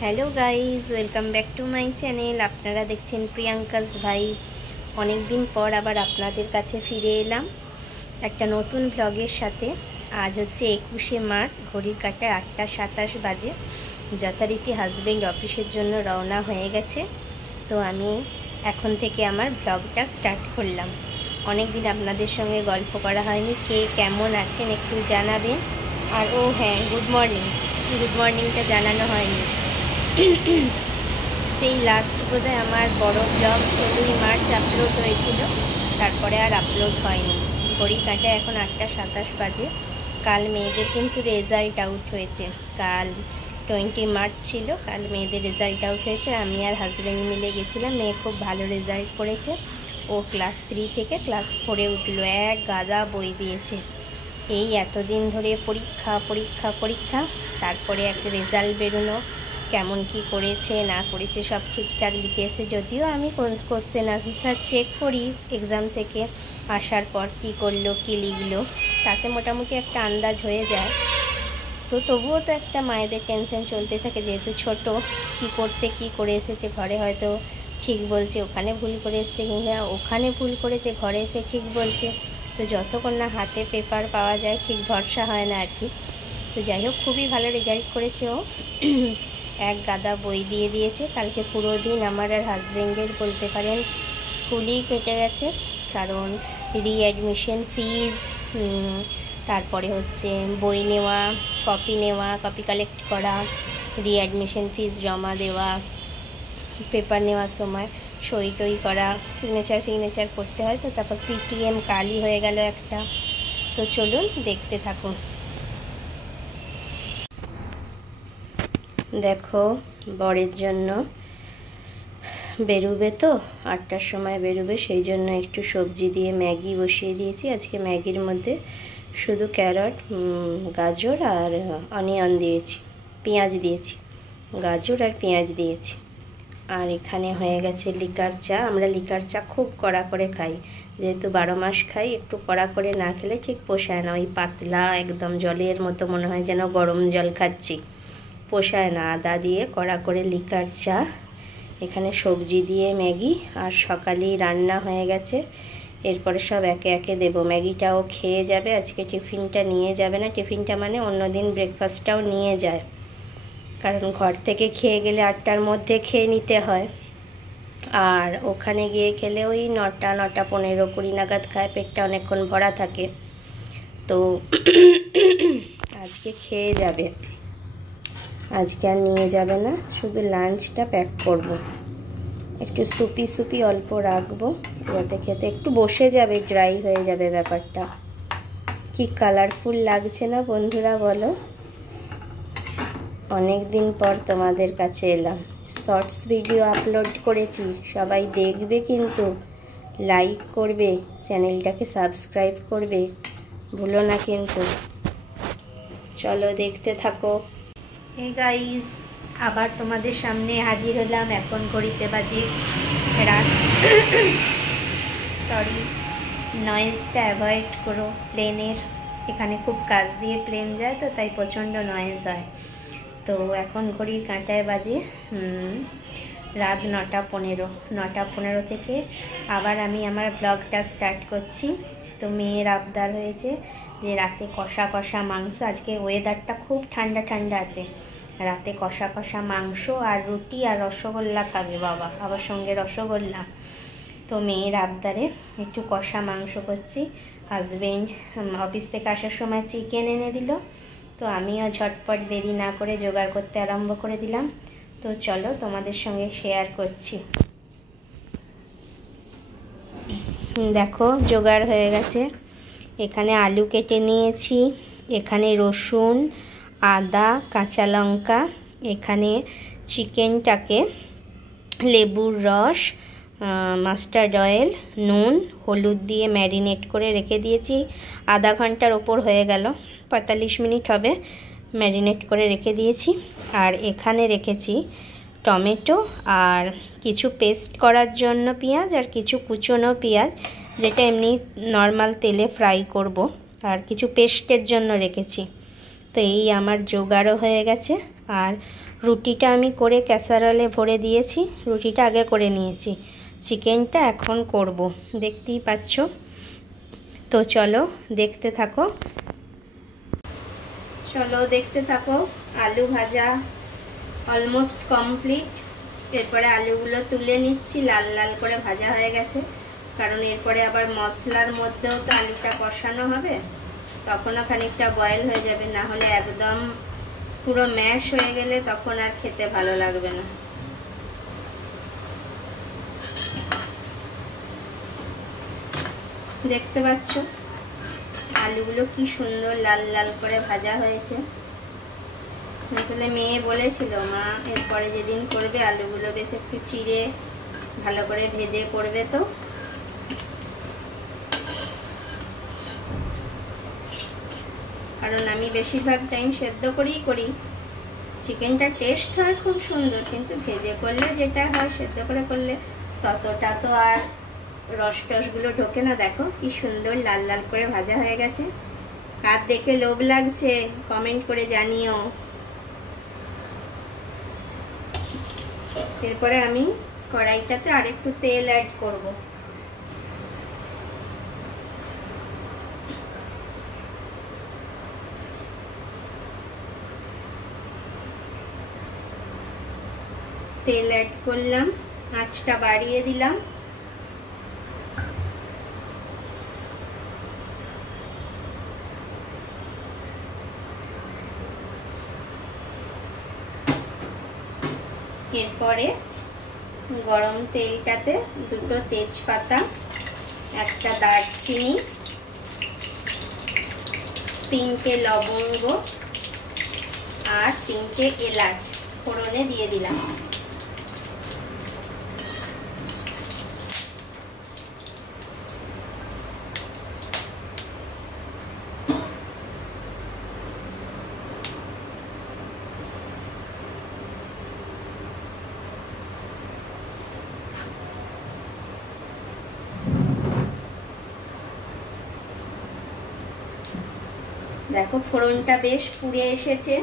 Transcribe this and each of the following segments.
Hello guys, welcome back to my channel. আপনারা দেখছেন Priyanka's ভাই। অনেক দিন পর আবার আপনাদের কাছে ফিরে এলাম একটা নতুন ব্লগের সাথে। আজ হচ্ছে 21শে মার্চ, ঘড়ির কাঁটায় 8:27 বাজে। যথারীতি হাজব্যান্ড অফিসের জন্য রওনা হয়ে গেছে, তো আমি এখন থেকে আমার ব্লগটা স্টার্ট করলাম। অনেক দিন আপনাদের সঙ্গে গল্প করা হয়নি। কে কেমন আছেন একটু জানাবেন। আর হ্যাঁ, গুড মর্নিংটা জানানো হয়নি। সেই লাস্ট বোধহয় আমার বড় ব্লগ 16ই মার্চ আপলোড হয়েছিল, তারপরে আর আপলোড হয়নি। ঘড়ি কাঁটায় এখন 8:27 বাজে। কাল মেয়েদের কিন্তু রেজাল্ট আউট হয়েছে। কাল 20 মার্চ ছিল, কাল মেয়েদের রেজাল্ট আউট হয়েছে। আমি আর হাজব্যান্ড মিলে গেছিলাম। মেয়ে খুব ভালো রেজাল্ট করেছে। ও ক্লাস 3 থেকে ক্লাস 4-এ উঠলো। এক গাদা বই দিয়েছে। এই এতদিন ধরে পরীক্ষা, তারপরে একটা রেজাল্ট বেরোনো, কেমন কি করেছে না করেছে সব ঠিকঠাক লিখেছে। যদিও আমি কোশ্চেন আনসার চেক করি এক্সাম থেকে আসার পর, কি করলো কি লিখলো, তাতে মোটামুটি একটা আন্দাজ হয়ে যায়। তো তবুও তো একটা মায়েদের টেনশন চলতে থাকে, যেহেতু ছোট, কি করে এসেছে। ঘরে হয়তো ঠিক বলছে, ওখানে ভুল করে এসেছে, কিংবা ওখানে ভুল করেছে, ঘরে এসে ঠিক বলছে। তো যতক্ষণ না হাতে পেপার পাওয়া যায় ঠিক ভরসা হয় না আর কি। তো যাই হোক, খুবই ভালো রেজাল্ট করেছে ও। এক গাদা বই দিয়ে দিয়েছে। কালকে পুরো দিন আমার আর হাজব্যান্ডের বলতে পারেন স্কুলেই কেটে গেছে, কারণ রিঅ্যাডমিশন ফিজ, তারপরে হচ্ছে বই নেওয়া, কপি কালেক্ট করা, রিঅ্যাডমিশন ফিজ জমা দেওয়া, পেপার নেওয়ার সময় সই টই করা, সিগনেচার করতে হয়। তো তারপর পিটিএম কালই হয়ে গেল একটা। তো চলুন দেখতে থাকুন। দেখো, বরের জন্য বেরোবে, তো 8টার সময় বেরোবে, সেই জন্য একটু সবজি দিয়ে ম্যাগি বসিয়ে দিয়েছি। আজকে ম্যাগির মধ্যে শুধু ক্যারট, গাজর আর অনিয়ন দিয়েছি, পেঁয়াজ দিয়েছি, গাজর আর পেঁয়াজ দিয়েছি। আর এখানে হয়ে গেছে লিকার চা। আমরা লিকার চা খুব কড়া করে খাই, যেহেতু 12 মাস খাই। একটু কড়া করে না খেলে ঠিক পোষায় না। ওই পাতলা একদম জলের মতো মনে হয় যেন গরম জল খাচ্ছি, পোষায় না। আদা দিয়ে কড়া করে লিকার চা, এখানে সবজি দিয়ে ম্যাগি, আর সকালেই রান্না হয়ে গেছে। এরপরে সব একে একে দেবো। ম্যাগিটাও খেয়ে যাবে, আজকে টিফিনটা নিয়ে যাবে না। টিফিনটা মানে অন্যদিন ব্রেকফাস্টটাও নিয়ে যায়, কারণ ঘর থেকে খেয়ে গেলে 8টার মধ্যে খেয়ে নিতে হয়। আর ওখানে গিয়ে খেলে ওই 9টা 9:15 20 নাগাদ খায়, পেটটা অনেকক্ষণ ভরা থাকে। তো আজকে খেয়ে যাবে, আজকে আর নিয়ে যাবে না, শুধু লাঞ্চটা প্যাক করব। একটু সুপি অল্প রাখবো, যাতে খেতে একটু বসে যাবে, ড্রাই হয়ে যাবে ব্যাপারটা। কি কালারফুল লাগছে না বন্ধুরা, বলো? অনেক দিন পর তোমাদের কাছে এলাম। শর্টস ভিডিও আপলোড করেছি, সবাই দেখবে, কিন্তু লাইক করবে, চ্যানেলটাকে সাবস্ক্রাইব করবে, ভুলো না কিন্তু। চলো দেখতে থাকো। হে গাইজ, আবার তোমাদের সামনে হাজির হলাম। এখন ঘড়িতে বাজে রাত। সরি, নয়েজটা অ্যাভয়েড করো প্লেনের। এখানে খুব কাছ দিয়ে প্লেন যায়, তো তাই প্রচণ্ড নয়েজ হয়। তো এখন ঘড়ির কাঁটায় বাজে রাত 9:15 থেকে আবার আমি আমার ব্লগটা স্টার্ট করছি। তো মেয়ের আবদার হয়েছে যে রাতে কষা মাংস। আজকে ওয়েদারটা খুব ঠান্ডা আছে, রাতে কষা মাংস আর রুটি আর রসগোল্লা খাবে বাবা, আবার সঙ্গে রসগোল্লা। তো মেয়ের আবদারে একটু কষা মাংস করছি। হাজবেন্ড অফিস থেকে আসার সময় চিকেন এনে দিল, তো আমিও ঝটপট দেরি না করে জোগাড় করতে আরম্ভ করে দিলাম। তো চলো তোমাদের সঙ্গে শেয়ার করছি। দেখো, জোগাড় হয়ে গেছে। এখানে আলু কেটে নিয়েছি, এখানে রসুন, আদা, কাঁচা লঙ্কা, এখানে চিকেনটাকে লেবুর রস, মাস্টার্ড অয়েল, নুন, হলুদ দিয়ে ম্যারিনেট করে রেখে দিয়েছি। আধা ঘন্টার ওপর হয়ে গেল, 45 মিনিট হবে ম্যারিনেট করে রেখে দিয়েছি। আর এখানে রেখেছি টমেটো আর কিছু পেস্ট করার জন্য পেঁয়াজ, আর কিছু কুচনো পেঁয়াজ, যেটা এমনি নর্মাল তেলে ফ্রাই করব, আর কিছু পেস্টের জন্য রেখেছি। তো এই আমার জোগাড়ও হয়ে গেছে। আর রুটিটা আমি করে ক্যাসারোলে ভরে দিয়েছি, রুটিটা আগে করে নিয়েছি, চিকেনটা এখন করব, দেখতেই পাচ্ছ। তো চলো দেখতে থাকো, দেখতে থাকো। আলু ভাজা অলমোস্ট কমপ্লিট। এরপরে আলুগুলো তুলে নিচ্ছি, লাল লাল করে ভাজা হয়ে গেছে, কারণ এরপরে আবার মশলার মধ্যেও তো আলুটা কষানো হবে, তখনও খানিকটা বয়েল হয়ে যাবে, না হলে একদম পুরো ম্যাশ হয়ে গেলে তখন আর খেতে ভালো লাগবে না। দেখতে পাচ্ছ আলুগুলো কি সুন্দর লাল লাল করে ভাজা হয়েছে। আসলে মেয়ে বলেছিল, মা এরপরে যেদিন করবে আলুগুলো বেশ একটু চিড়ে ভালো করে ভেজে করবে। তো কারণ আমি বেশিরভাগ টাইম সেদ্ধ করেই করি, চিকেনটা টেস্ট হয় খুব সুন্দর, কিন্তু ভেজে করলে যেটা হয় সেদ্ধ করে করলে ততটা তো আর রস টসগুলো ঢোকে না। দেখো কি সুন্দর লাল লাল করে ভাজা হয়ে গেছে। কার দেখে লোভ লাগছে কমেন্ট করে জানিও। এরপরে আমি কড়াইটাতে আরেকটু তেল অ্যাড করব। তেল অ্যাড করলাম, আঁচটা বাড়িয়ে দিলাম। এরপরে গরম তেলটাতে দুটো তেজপাতা, একটা দারচিনি, 3টে লবঙ্গ আর 3টে এলাচ ফোড়নে দিয়ে দিলাম। দেখো ফোড়নটা বেশ পুড়ে এসেছে।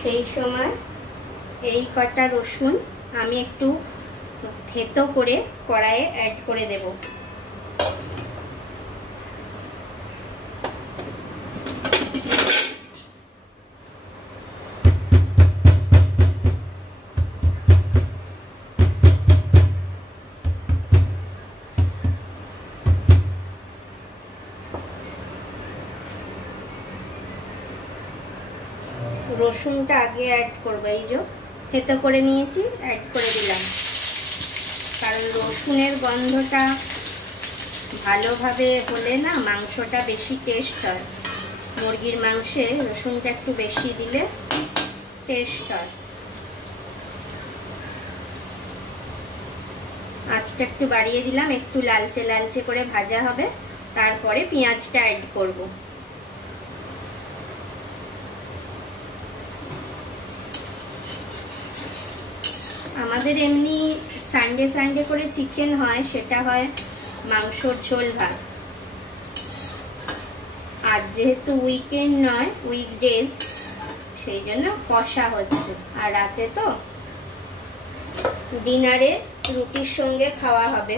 সেই সময় এই কটা রসুন আমি একটু থেতো করে কড়াইয়ে অ্যাড করে দেব। রসুনটা আগে অ্যাড করবো, এই যে থেতো করে নিয়েছি অ্যাড করে দিলাম, কারণ রসুনের গন্ধটা ভালোভাবে হলে না মাংসটা বেশি টেস্ট হয়। মুরগির মাংসে রসুনটা একটু বেশি দিলে টেস্ট হয়। আঁচটা একটু বাড়িয়ে দিলাম, একটু লালচে লালচে করে ভাজা হবে, তারপরে পেঁয়াজটা অ্যাড করব। আমাদের এমনি সানডে সানডে করে চিকেন হয়, সেটা হয় মাংসর ঝোল ভাত। আর যেহেতু উইকেন্ড নয় উইকডেজ, সেই জন্য কষা হচ্ছে। আর রাতে তো ডিনারে রুটির সঙ্গে খাওয়া হবে।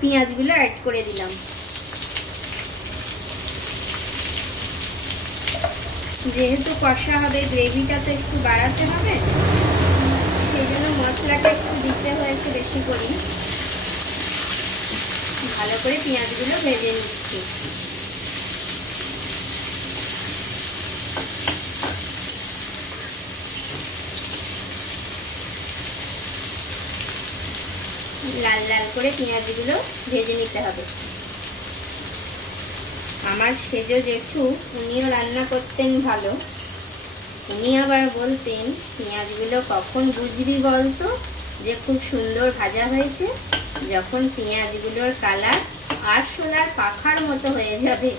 পেঁয়াজগুলো অ্যাড করে দিলাম। যেহেতু কষা হবে, গ্রেভিটা তো একটু বাড়াতে হবে, সেই জন্য মশলাটা একটু দিতে হয়েছে বেশি করে। ভালো করে পেঁয়াজগুলো ভেজে নিচ্ছি। লাল লাল করে পেঁয়াজগুলো ভেজে নিতে হবে। আমার সেজো জেঠু, উনিও রান্না করতেন ভালো। উনি আবার বলতেন, পেঁয়াজগুলো কখন বুঝবি বলতো যে খুব সুন্দর ভাজা হয়েছে? যখন পেঁয়াজগুলোর কালার আরশোলার পাখার মতো হয়ে যাবে।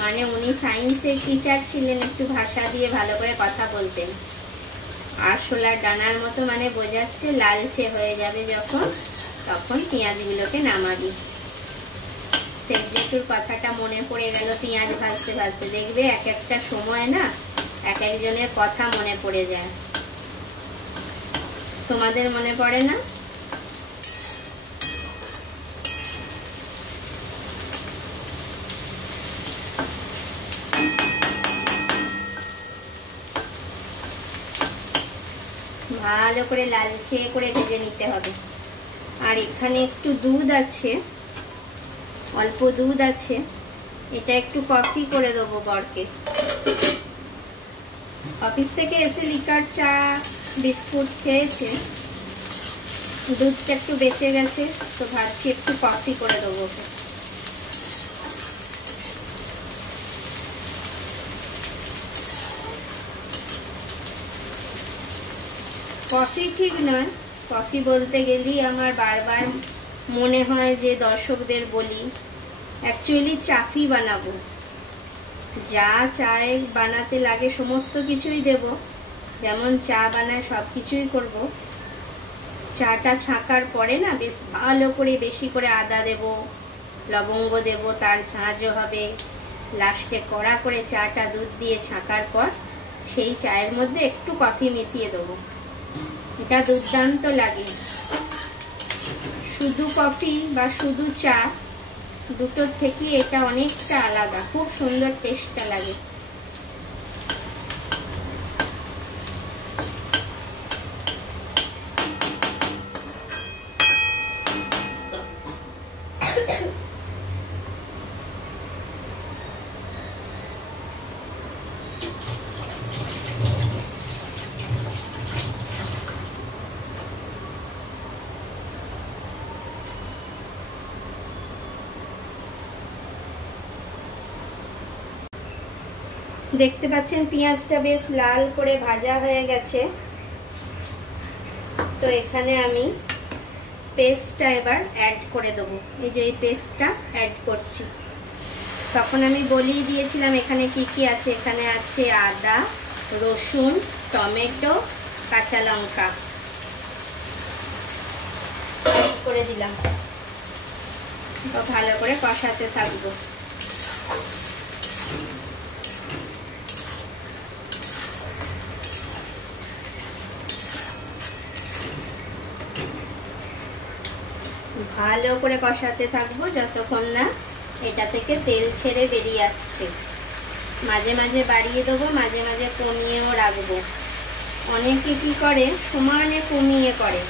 মানে উনি সায়েন্সের টিচার ছিলেন, একটু ভাষা দিয়ে ভালো করে কথা বলতেন। আরশোলার ডানার মতো মানে বোঝাচ্ছে লালচে হয়ে যাবে যখন, তখন পেঁয়াজগুলোকে নামাবি। শ্বশুর কথাটা মনে পড়ে গেল পেঁয়াজ ভাজতে ভাজতে। দেখবে এক একটা সময় না এক একজনের কথা মনে পড়ে যায়। তোমাদের মনে পড়ে না? ভালো করে লালচে করে ভেজে নিতে হবে। আর এখানে একটু দুধ আছে, অল্প দুধ আছে, এটা একটু কফি করে দেবো বরকে। অফিস থেকে এসে লিকার চা বিস্কুট খেয়েছে, দুধটা একটু বেঁচে গেছে, তো ভাবছি একটু কফি করে দেবো ওকে। কফি ঠিক নয়, কফি বলতে গেলেই আমার বারবার মনে হয় যে দর্শকদের বলি অ্যাকচুয়ালি চাফি বানাবো। যা চায় বানাতে লাগে সমস্ত কিছুই দেব, যেমন চা বানায় সব কিছুই করব। চাটা ছাঁকার পরে না বেশ ভালো করে বেশি করে আদা দেব, লবঙ্গ দেব, তার ঝাঁঝও হবে। লাস্টে কড়া করে চাটা দুধ দিয়ে ছাঁকার পর সেই চায়ের মধ্যে একটু কফি মিশিয়ে দেবো। এটা দুর্দান্ত লাগে। শুধু কফি বা শুধু চা দুটোর থেকে এটা অনেকটা আলাদা, খুব সুন্দর টেস্টটা লাগে। দেখতে পাচ্ছেন পেঁয়াজটা বেশ লাল করে ভাজা হয়ে গেছে। তো এখানে আমি পেস্টটা এবার অ্যাড করে দেবো। এই যে এই পেস্টটা অ্যাড করছি। তখন আমি বলেই দিয়েছিলাম এখানে কি কি আছে। এখানে আছে আদা, রসুন, টমেটো, কাঁচা লঙ্কা করে দিলাম। তো ভালো করে কষাতে থাকবো। ভালো করে কষাতে থাকবো যতক্ষণ না এটা থেকে তেল ছেড়ে বেরিয়ে আসছে। মাঝে মাঝে বাড়িয়ে দেবো, মাঝে মাঝে কমিয়েও রাখবো। অনেকে কি করে সমানে কমিয়ে করে,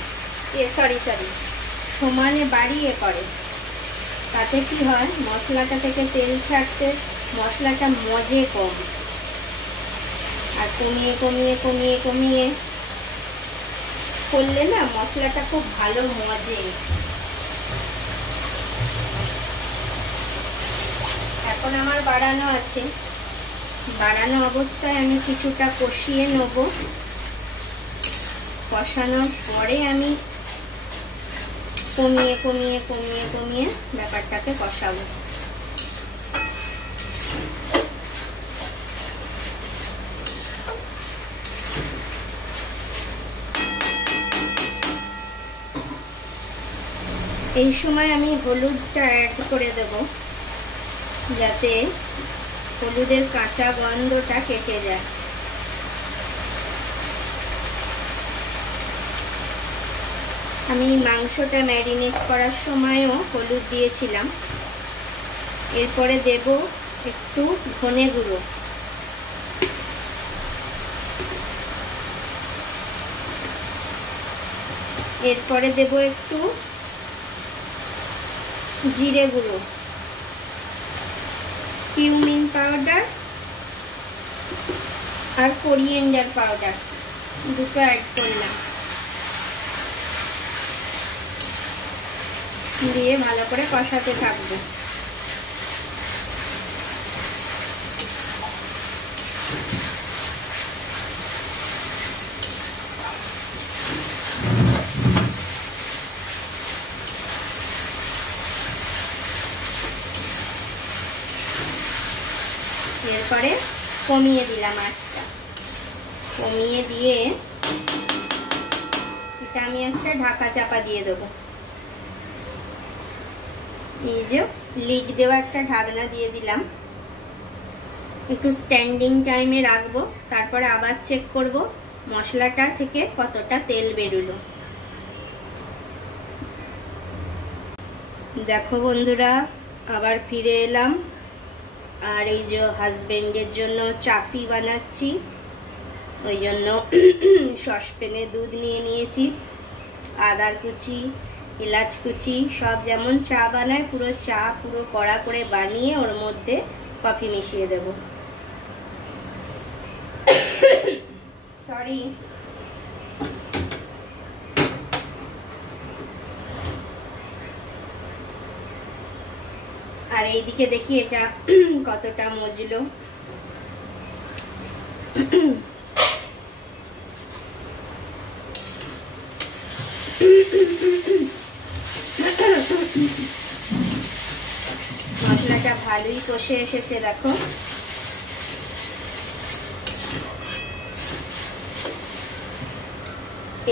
সমানে বাড়িয়ে করে। তাতে কি হয় মশলাটা থেকে তেল ছাড়তে মশলাটা মজে কম। আর কমিয়ে কমিয়ে কমিয়ে কমিয়ে করলে না মশলাটা খুব ভালো মজে। এখন আমার বাড়ানো আছে, বাড়ানো অবস্থায় আমি কিছুটা কষিয়ে নেব। কষানোর পরে আমি কমিয়ে কমিয়ে কমিয়ে কমিয়ে ব্যাপারটাকে কষাবো। এই সময় আমি হলুদটা অ্যাড করে দেব, যাতে হলুদের কাঁচা গন্ধটা কেটে যায়। আমি মাংসটা ম্যারিনেট করার সময়ও হলুদ দিয়েছিলাম। এরপরে দেব একটু ধনে গুঁড়ো, এরপরে দেব একটু জিরে গুঁড়ো, কিউমিন পাউডার আর কোরিয়েন্ডার পাউডার দুটো অ্যাড করলাম। দিয়ে ভালো করে কষাতে থাকবো। এরপরে কমিয়ে দিলাম আঁচটা। কমিয়ে দিয়ে এটা আমি একটা ঢাকা চাপা দিয়ে দেবো। এই যে লিড দেওয়া একটা ঢাকনা দিয়ে দিলাম, একটু স্ট্যান্ডিং টাইমে রাখবো, তারপরে আবার চেক করব মশলাটা থেকে কতটা তেল বেরোলো। দেখো বন্ধুরা, আবার ফিরে এলাম। আর এই যে হাজবেন্ডের জন্য চাফি বানাচ্ছি, ওই জন্য সসপ্যানে দুধ নিয়ে নিয়েছি, আদার কুচি, এলাচ কুচি সব যেমন চা বানায় পুরো চা পুরো কড়া করে বানিয়ে ওর মধ্যে কফি মিশিয়ে দেব। সরি। আর এইদিকে দেখি এটা কতটা মজলো। মশলাটা ভালোই কষে এসেছে দেখো।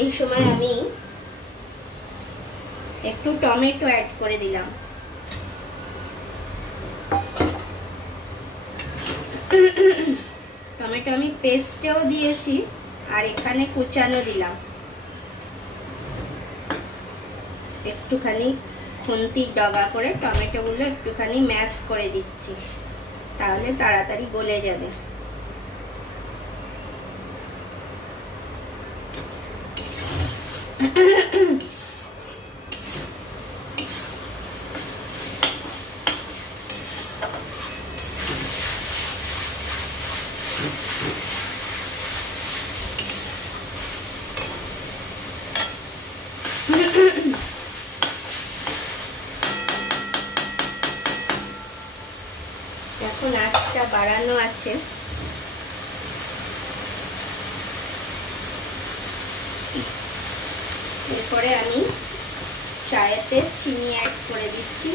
এই সময় আমি একটু টমেটো অ্যাড করে দিলাম। টমেটো আমি পেস্টেও দিয়েছি আর এখানে কুচানো দিলাম। একটুখানি খুন্তির ডগা করে টমেটো গুলো একটুখানি ম্যাশ করে দিচ্ছি, তাহলে তাড়াতাড়ি গলে যাবে। এখন আঁচটা বাড়ানো আছে। এরপরে আমি চায়েতে চিনি অ্যাড করে দিচ্ছি।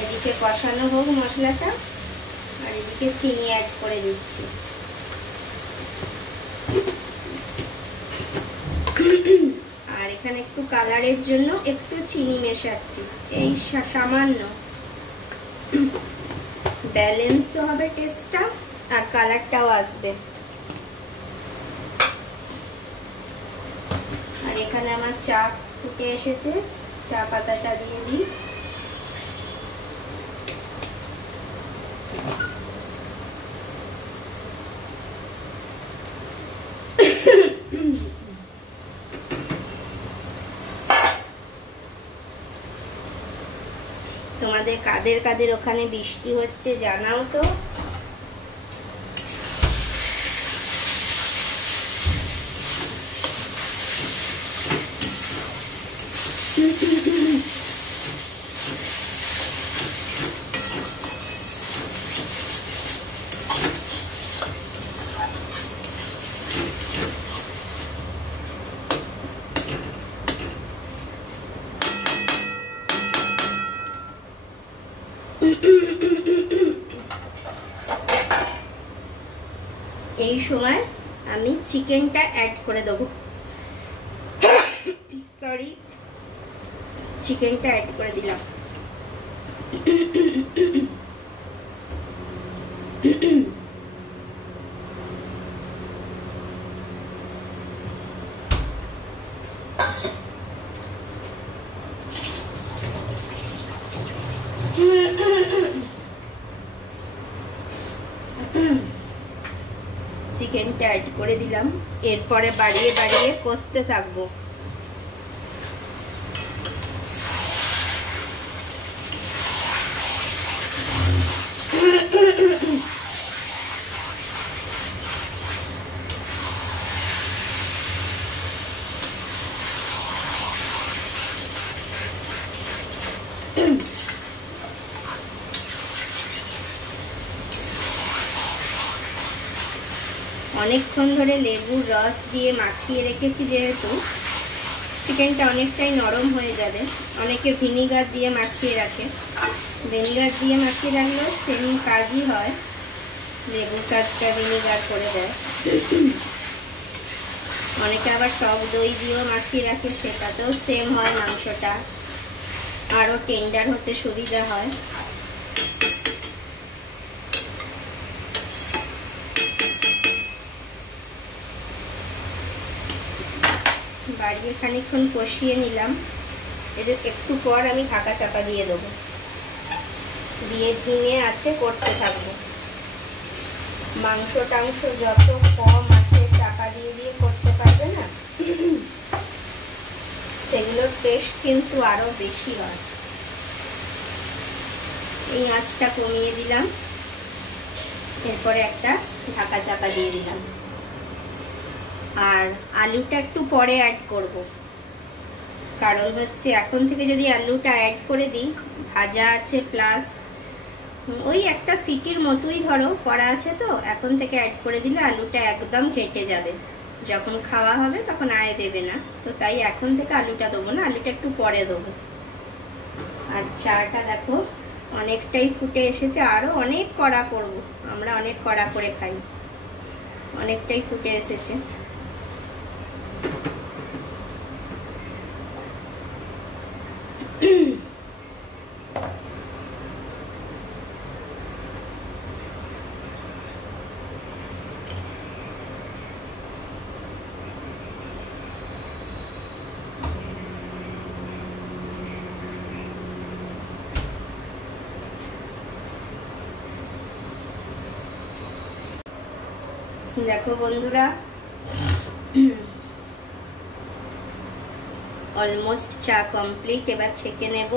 এদিকে কষানো হোক মশলাটা, আর এদিকে চিনি অ্যাড করে দিচ্ছি। আর এখানে একটু কালারের জন্য একটু চিনি মেশাচ্ছি, এই সামান্য, ব্যালেন্সও হবে টেস্টটা আর কালারটাও আসবে। আর এখানে আমার চা ফুটে এসেছে, চা পাতাটা দিয়ে দিই। তোমাদের কাদের কাদের ওখানে বৃষ্টি হচ্ছে জানাও তো। এই সময় আমি চিকেনটা অ্যাড করে দেবো। সরি, চিকেনটা অ্যাড করে দিলাম। চিকেনটা অ্যাড করে দিলাম। এরপরে বাড়িয়ে বাড়িয়ে কষতে থাকবো। অনেকক্ষণ ধরে লেবুর রস দিয়ে মাখিয়ে রেখেছি, যেহেতু চিকেনটা অনেকটাই নরম হয়ে যাবে। অনেকে ভিনিগার দিয়ে মাখিয়ে রাখে, ভিনিগার দিয়ে মাখিয়ে রাখলেও সেম কাজই হয়, লেবুর কাজটা ভিনিগার করে দেয়। অনেকে আবার টক দই দিয়েও মাখিয়ে রাখে, সেটাতেও সেম হয়, মাংসটা আরও টেন্ডার হতে সুবিধা হয়। বাড়িয়ে খানিকক্ষণ কষিয়ে নিলাম। এদের একটু পর আমি ঢাকা চাপা দিয়ে দেবো, দিয়ে ধিমে আছে করতে থাকবো। মাংস টাংস যত কম আছে চাপা দিয়ে দিয়ে করতে পারবে না, সেগুলোর টেস্ট কিন্তু আরো বেশি হয়। এই আঁচটা কমিয়ে দিলাম, এরপরে একটা ঢাকা চাপা দিয়ে দিলাম। আর আলুটা একটু পরে অ্যাড করব, কারণ হচ্ছে এখন থেকে যদি আলুটা অ্যাড করে দিই, ভাজা আছে প্লাস ওই একটা সিটির মতোই ধরো করা আছে, তো এখন থেকে অ্যাড করে দিলে আলুটা একদম ঘেটে যাবে, যখন খাওয়া হবে তখন আয় দেবে না। তো তাই এখন থেকে আলুটা দেবো না, আলুটা একটু পরে দেবো। আর চাটা দেখো অনেকটাই ফুটে এসেছে, আরও অনেক কড়া করব, আমরা অনেক কড়া করে খাই। অনেকটাই ফুটে এসেছে। দেখো বন্ধুরা, অলমোস্ট চা কমপ্লিট। এবার ছেঁকে নেব।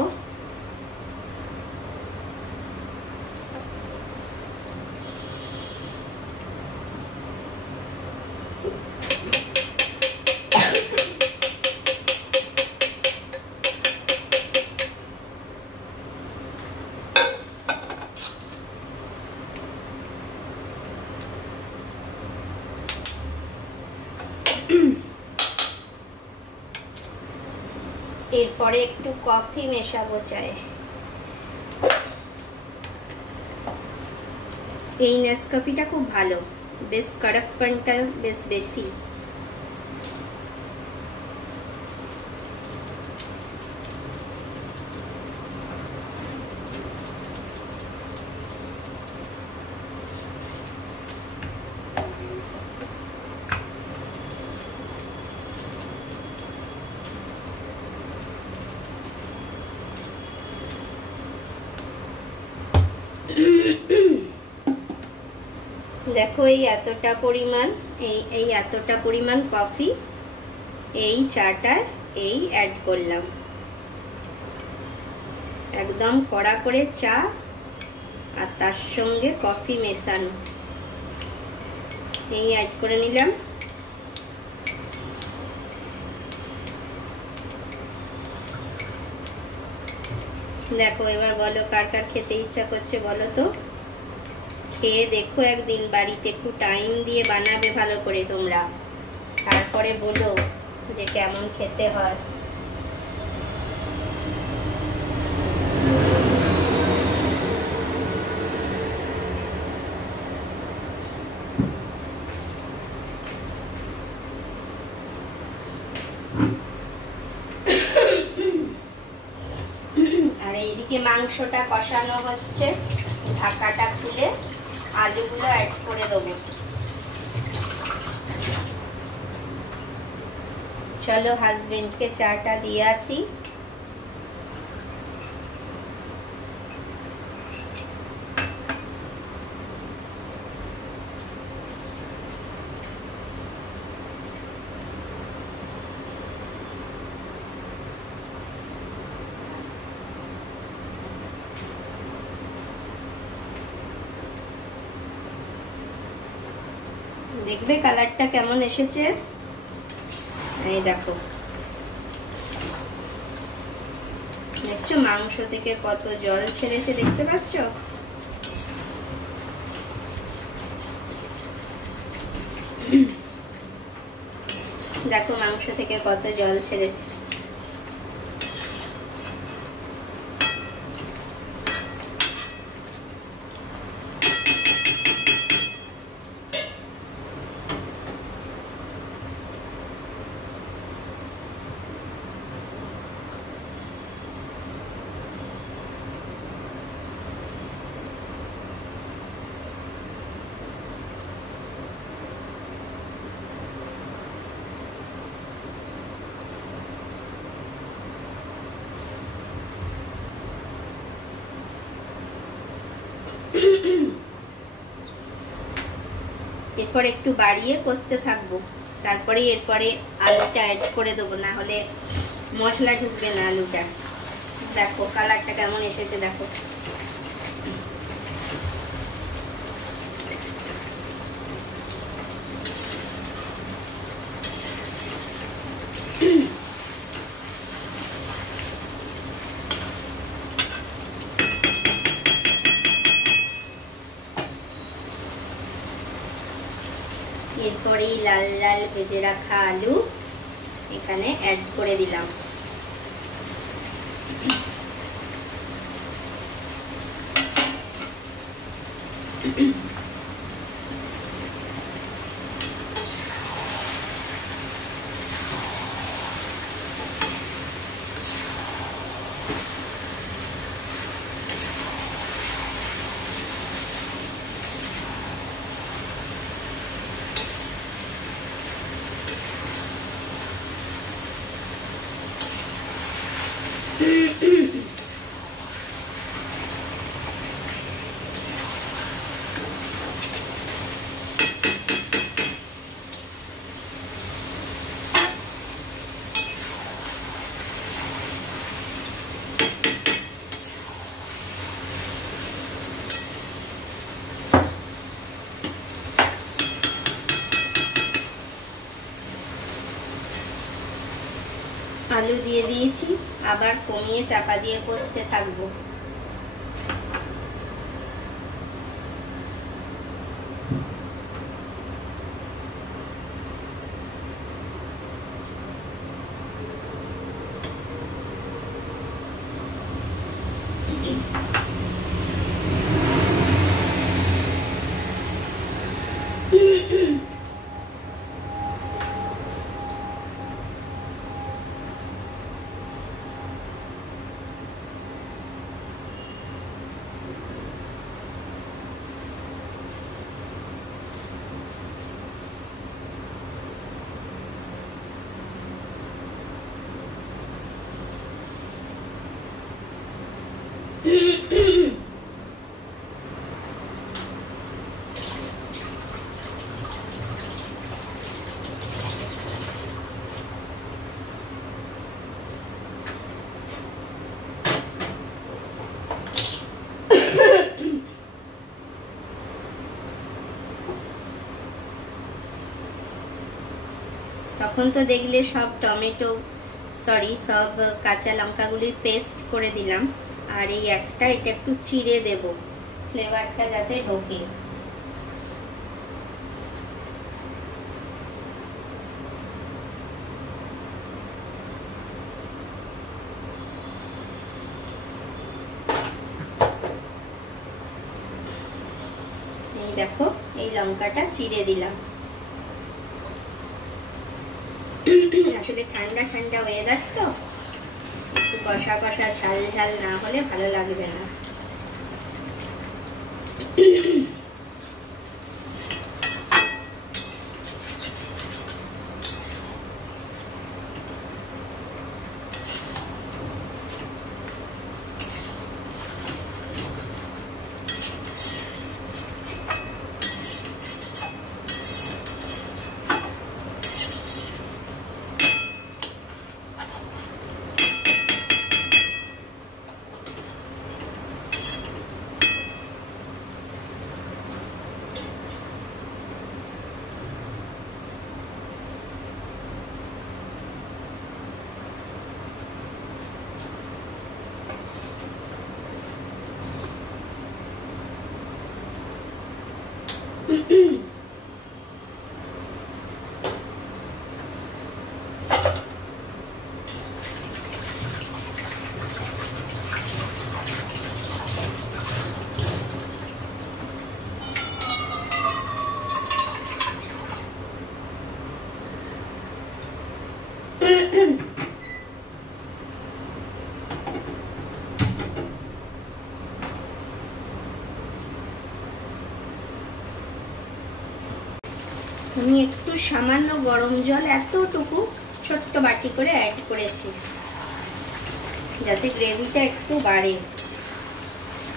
এরপরে একটু কফি মেশাবো চায়ে। এই নেসক্যাফেটা খুব ভালো, বেশ কড়কপনটা বেশ বেশি। দেখো এই এতটা পরিমাণ, এই এতটা পরিমাণ কফি এই চাটা এই অ্যাড করলাম। একদম কড়া করে চা আর তার সঙ্গে কফি মেশানো, এই অ্যাড করে নিলাম। দেখো এবার বলো কার কার খেতে ইচ্ছা করছে বলো তো, খেয়ে দেখো একদিন বাড়িতে, একটু টাইম দিয়ে বানাবে ভালো করে তোমরা, তারপরে বলো যে কেমন খেতে হয়। আর এইদিকে মাংসটা কষানো হচ্ছে, ঢাকাটা খুলে আলুগুলো অ্যাড করে দেবো। চলো হাজবেন্ডকে চাটা দিয়ে আসি। দেখবে কালারটা কেমন এসেছে, এই দেখো, দেখছো মাংস থেকে কত জল ছেড়েছে, দেখতে পাচ্ছ? দেখো মাংস থেকে কত জল ছেড়েছে। এরপর একটু বাড়িয়ে কষতে থাকবো, তারপরে এরপরে আলুটা অ্যাড করে দেবো, না হলে মশলা ঢুকবে না আলুটা। দেখো কালারটা কেমন এসেছে, দেখো। এরপরেই লাল লাল ভেজে রাখা আলু এখানে অ্যাড করে দিলাম। আলু দিয়ে দিয়েছি, আবার কমিয়ে চাপা দিয়ে কষতে থাকবো। তখন তো দেখলে সব সব কাঁচা লঙ্কাগুলির পেস্ট করে দিলাম, আর এই এটা একটু চিড়ে দেব, ফ্লেভারটা যাতে ঢোকে। এই দেখো এই লঙ্কাটা চিড়ে দিলাম। আসলে ঠান্ডা ঠান্ডা ওয়েদার তো, একটু কষা কষা ঝাল ঝাল না হলে ভালো লাগবে না। আমি একটু সামান্য গরম জল এতটুকু ছোট্ট বাটি করে অ্যাড করেছি, যাতে গ্রেভিটা একটু বাড়ে,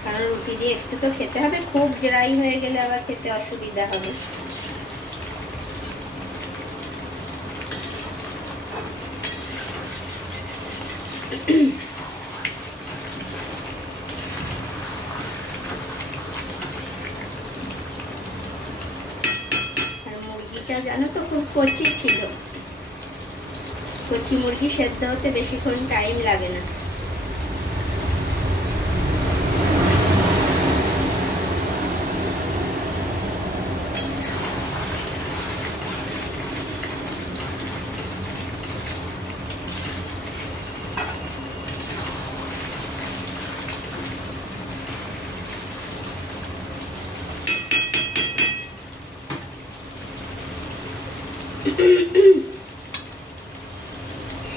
কারণ রুটি দিয়ে একটু তো খেতে হবে, খুব ড্রাই হয়ে গেলে আবার খেতে অসুবিধা হবে। আর মুরগিটা জানো তো খুব কচি ছিল, কচি মুরগি সেদ্ধ হতে বেশিক্ষণ টাইম লাগে না।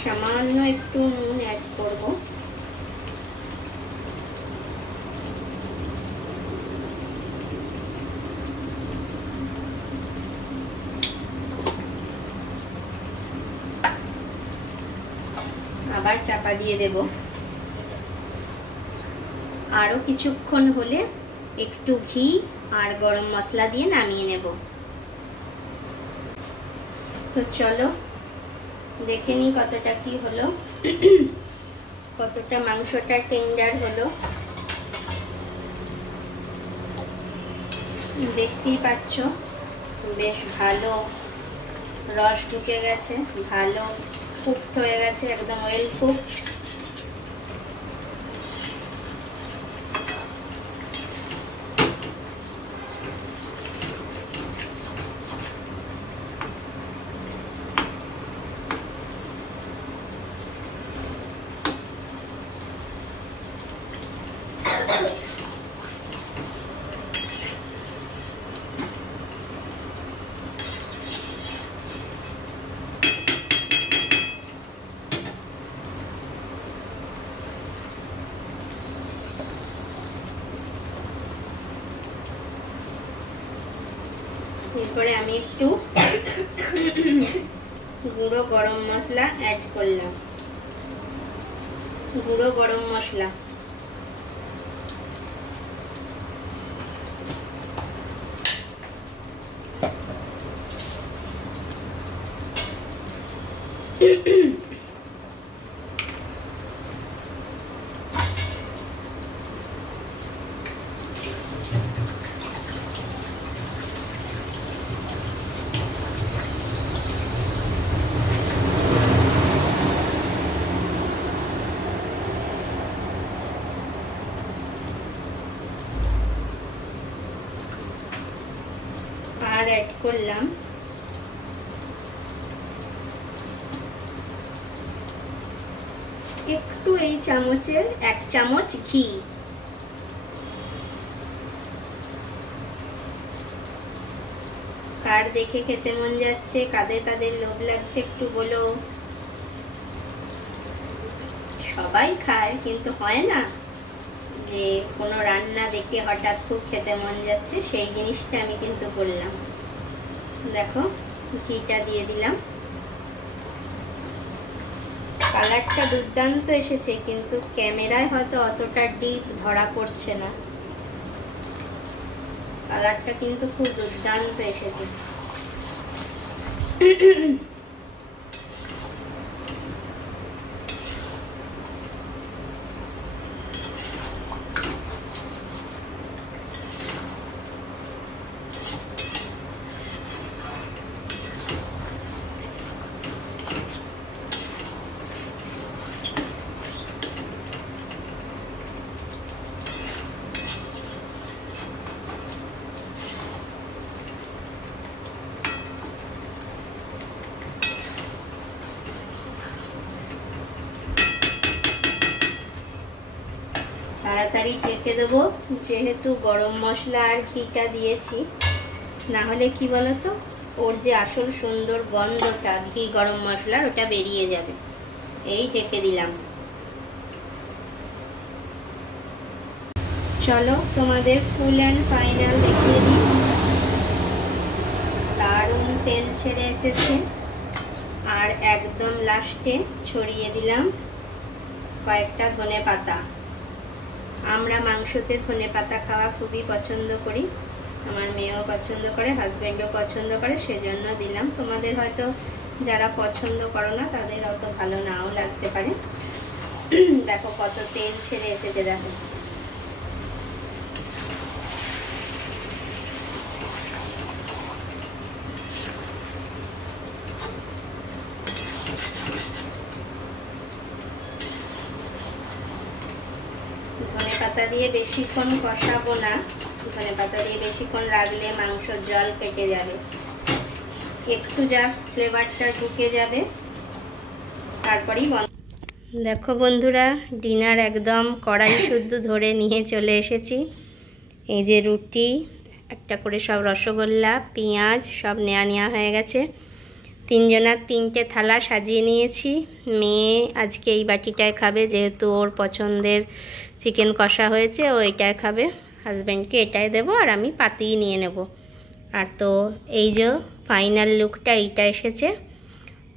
সামান্য একটু নুন অ্যাড করব। আবার চাপা দিয়ে দেব। আরো কিছুক্ষণ হলে একটু ঘি আর গরম মশলা দিয়ে নামিয়ে নেব। তো চলো দেখে নি কতটা কি হলো, কতটা মাংসটা টেন্ডার হলো। দেখতেই পাচ্ছ বেশ ভালো রস ঢুকে গেছে, ভালো কুকড হয়ে গেছে, একদম ওয়েল কুকড। এরপরে আমি একটু গুঁড়ো গরম মশলা অ্যাড করলাম, গুঁড়ো গরম মশলা। আর অ্যাড করলাম একটু এই চামচের 1 চামচ ঘি। কার দেখে খেতে মন যাচ্ছে, কাদের কাদের লোভ লাগছে একটু বলো। সবাই খায় কিন্তু হয় না যে কোনো রান্না দেখে হঠাৎ খুব খেতে মন যাচ্ছে, সেই জিনিসটা আমি কিন্তু করলাম। দেখো ঘিটা দিয়ে দিলাম, কালারটা দুর্দান্ত এসেছে, কিন্তু ক্যামেরায় হয়তো অতটা ডিপ ধরা পড়ছে না। কালারটা কিন্তু খুব দুর্দান্ত এসেছে। তাড়াতাড়ি ঢেকে দেবো, যেহেতু গরম মশলা আর ঘিটা দিয়েছি। না হলে কি বলতো, ওর যে আসল সুন্দর গন্ধটা ঘি গরম মশলার, ওটা বেরিয়ে যাবে। এই ঢেকে দিলাম। চলো তোমাদের ফুল অ্যান্ড ফাইনাল দেখিয়ে দিই। দারুণ তেল ছেড়ে এসেছে। আর একদম লাস্টে ছড়িয়ে দিলাম কয়েকটা ধনেপাতা। আমরা মাংসতে ধনেপাতা খাওয়া খুবই পছন্দ করি, আমার মেয়েও পছন্দ করে, হাজব্যান্ডও পছন্দ করে, সেজন্য দিলাম। তোমাদের হয়তো যারা পছন্দ করো না তাদের অত ভালো নাও লাগতে পারে। দেখো কত তেল ছেড়ে এসেছে, দেখো। ধনে পাতা দিয়ে বেশিক্ষণ কষাবো না, ধনে পাতা দিয়ে বেশিক্ষণ রাখলে মাংসর জল কেটে যাবে, একটু জাস্ট ফ্লেভারটা ঢুকে যাবে, তারপরেই বন্ধ। দেখো বন্ধুরা, ডিনার একদম কড়াই শুদ্ধ ধরে নিয়ে চলে এসেছি। এই যে রুটি, একটা করে সব রসগোল্লা, পেঁয়াজ সব নেওয়া হয়ে গেছে। তিনজনার তিনটে থালা সাজিয়ে নিয়েছি। মেয়ে আজকে এই বাটিটায় খাবে, যেহেতু ওর পছন্দের চিকেন কষা হয়েছে, ও এটাই খাবে। হাজব্যান্ডকে এটাই দেবো, আর আমি পাতিই নিয়ে নেব। আর তো এই যে ফাইনাল লুকটা এইটা এসেছে।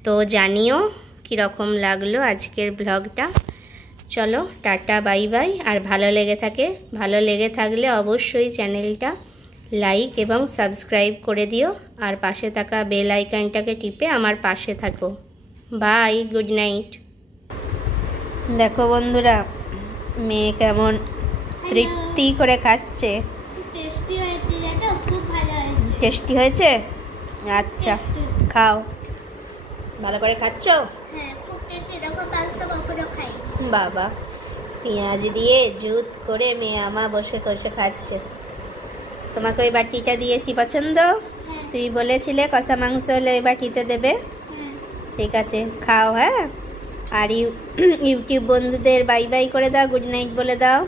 তো জানিও কীরকম লাগলো আজকের ব্লগটা। চলো টাটা, বাই বাই। আর ভালো লেগে থাকলে অবশ্যই চ্যানেলটা লাইক এবং সাবস্ক্রাইব করে দিও, আর পাশে থাকা বেল আইকনটাকে টিপে আমার পাশে থাকো। Bye, good night. দেখো বন্ধুরা, মেয়ে কেমন তৃপ্তি করে খাচ্ছে। টেস্টি হয়েছে? আচ্ছা, খাও। ভালো করে খাচ্ছ? বাবা, পেঁয়াজ দিয়ে জুত করে মেয়ে আমা বসে কষে খাচ্ছে। তোমাকে ওই বাটিটা দিয়েছি, পছন্দ? তুই বলেছিলে কষা মাংস হলে ওই বাটিতে দেবে। ঠিক আছে, খাও। হ্যাঁ, আর ইউটিউব বন্ধুদের বাই বাই করে দাও, গুড নাইট বলে দাও।